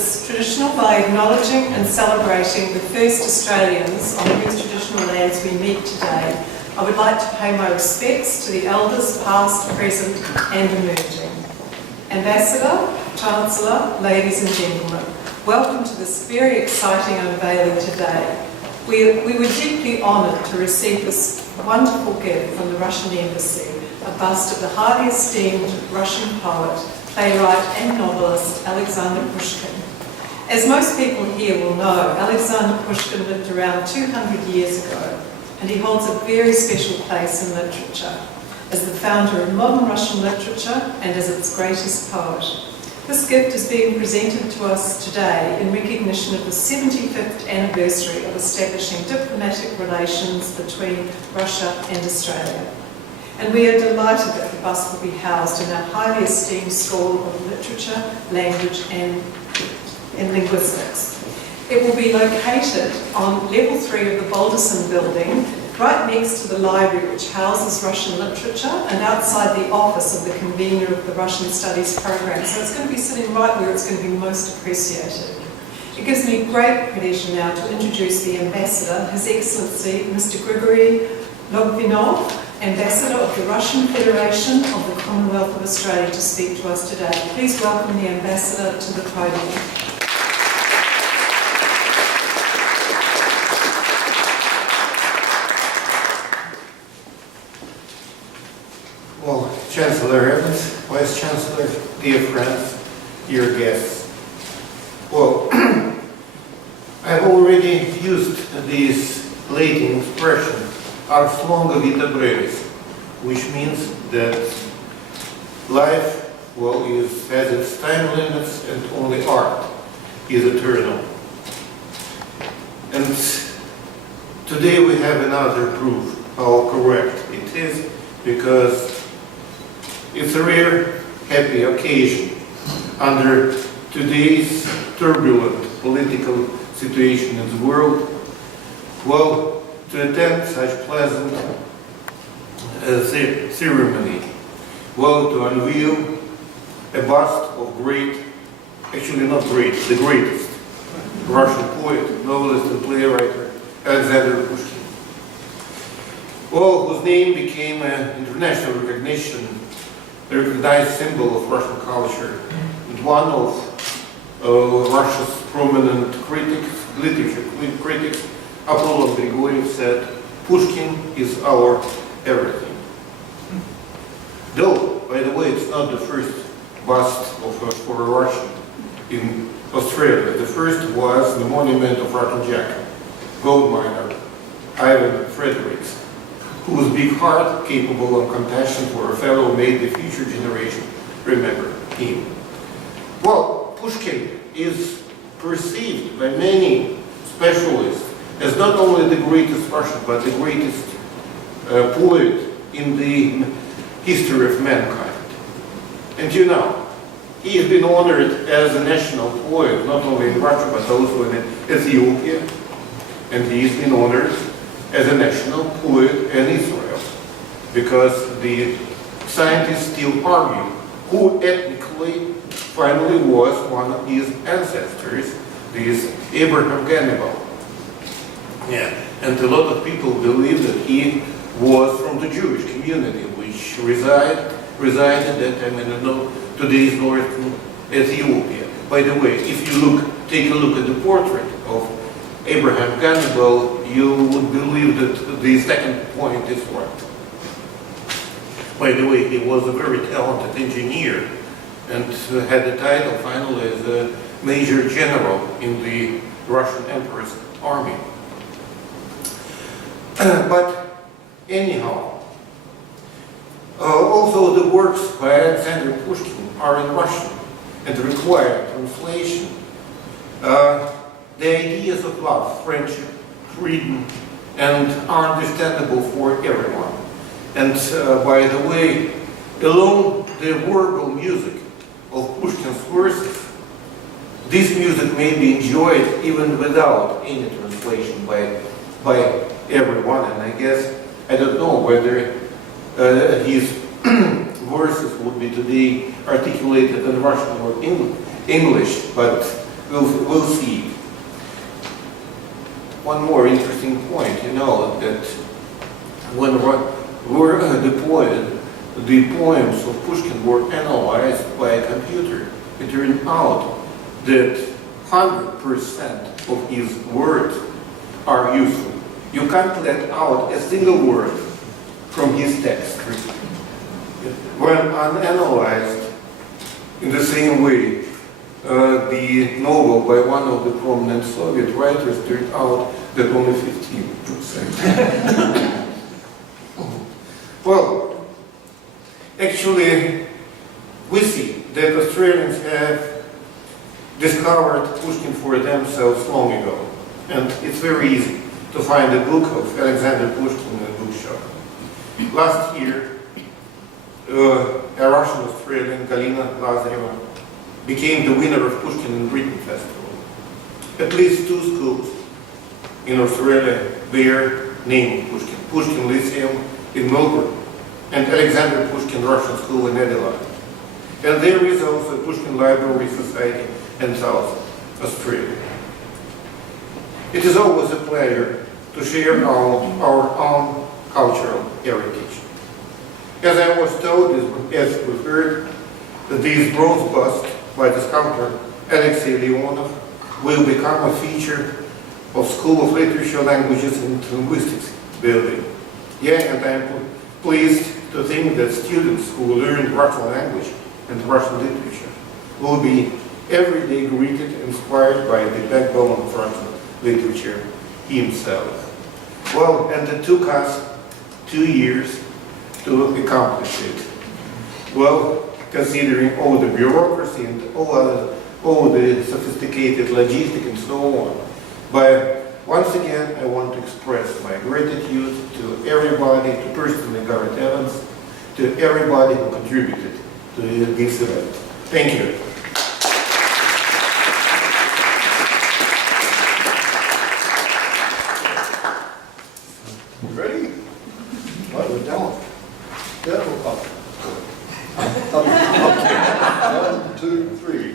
is traditional by acknowledging and celebrating the first Australians on whose traditional lands we meet today. I would like to pay my respects to the elders past, present and emerging. Ambassador, Chancellor, ladies and gentlemen, welcome to this very exciting unveiling today. We were deeply honoured to receive this wonderful gift from the Russian Embassy, a bust of the highly esteemed Russian poet, playwright and novelist Alexander Pushkin. As most people here will know, Alexander Pushkin lived around 200 years ago, and he holds a very special place in literature, as the founder of modern Russian literature and as its greatest poet. This gift is being presented to us today in recognition of the 75th anniversary of establishing diplomatic relations between Russia and Australia. And we are delighted that the bust will be housed in our highly esteemed School of Literature, Language and Linguistics. It will be located on level 3 of the Balderson building, right next to the library which houses Russian literature and outside the office of the convener of the Russian Studies program. So it's going to be sitting right where it's going to be most appreciated. It gives me great pleasure now to introduce the Ambassador, His Excellency Mr. Grigory Logvinov, Ambassador of the Russian Federation of the Commonwealth of Australia, to speak to us today. Please welcome the Ambassador to the podium. Well, Chancellor Evans, Vice Chancellor, dear friends, dear guests. Well, I've already used this Latin expression, ars longa vita brevis, which means that life, well, has its time limits and only art is eternal. And today we have another proof how correct it is, because it's a rare, happy occasion under today's turbulent political situation in the world, well, to attend such pleasant ceremony, well, to unveil a bust of actually not great, the greatest Russian poet, novelist and playwright, Alexander Pushkin, well, whose name became an international recognition, a recognized symbol of Russian culture, and one of Russia's prominent literature critics, Apollon Grigoriev, said, "Pushkin is our everything." Though, by the way, it's not the first bust for a Russian in Australia. The first was the monument of Russian Jack, gold miner Ivan Fredericks, whose big heart, capable of compassion for a fellow, made the future generation remember him. Well, Pushkin is perceived by many specialists as not only the greatest Russian, but the greatest poet in the history of mankind. And you know, he has been honored as a national poet, not only in Russia, but also in Ethiopia. And he has been honored as a national poet in Israel, because the scientists still argue who ethnically finally was one of his ancestors, this Abraham Hannibal. Yeah, and a lot of people believe that he was from the Jewish community, which resided at that time in today's northern Ethiopia. By the way, if you take a look at the portrait of Abraham Hannibal, you would believe that the second point is right. By the way, he was a very talented engineer and had the title finally as a major general in the Russian Emperor's army. But anyhow, also the works by Alexander Pushkin are in Russian and require translation. The ideas of love, friendship, freedom, and are understandable for everyone. And by the way, along the verbal music of Pushkin's verses, this music may be enjoyed even without any translation by everyone. And I guess, I don't know whether his verses would be today articulated in Russian or English, but we'll see. One more interesting point, you know, that when were deployed, the poems of Pushkin were analyzed by a computer. It turned out that 100% of his words are useful. You can't let out a single word from his text. When unanalyzed in the same way, the novel by one of the prominent Soviet writers turned out that only 15%. Well, actually, we see that Australians have discovered Pushkin for themselves long ago. And it's very easy to find a book of Alexander Pushkin in a bookshop. Last year, a Russian-Australian, Galina Lazareva, became the winner of Pushkin in Britain Festival. At least 2 schools in Australia bear name of Pushkin. Pushkin Lyceum in Melbourne and Alexander Pushkin Russian School in Adelaide. And there is also Pushkin Library Society in South Australia. It is always a pleasure to share our own cultural heritage. As I was told, as we heard, that this bronze bust by the sculptor Alexei Leonov will become a feature of School of Literature, Languages and Linguistics building. Yeah, and I am pleased to think that students who learn Russian language and Russian literature will be every day greeted and inspired by the backbone of Russian literature himself. Well, and it took us 2 years to accomplish it. Well, considering all the bureaucracy and all the sophisticated logistics and so on. But once again, I want to express my gratitude to everybody, to personally Garrett Evans, to everybody who contributed to this event. Thank you. Ready? Right, we're down. Down, up. Up, 1, 2, 3.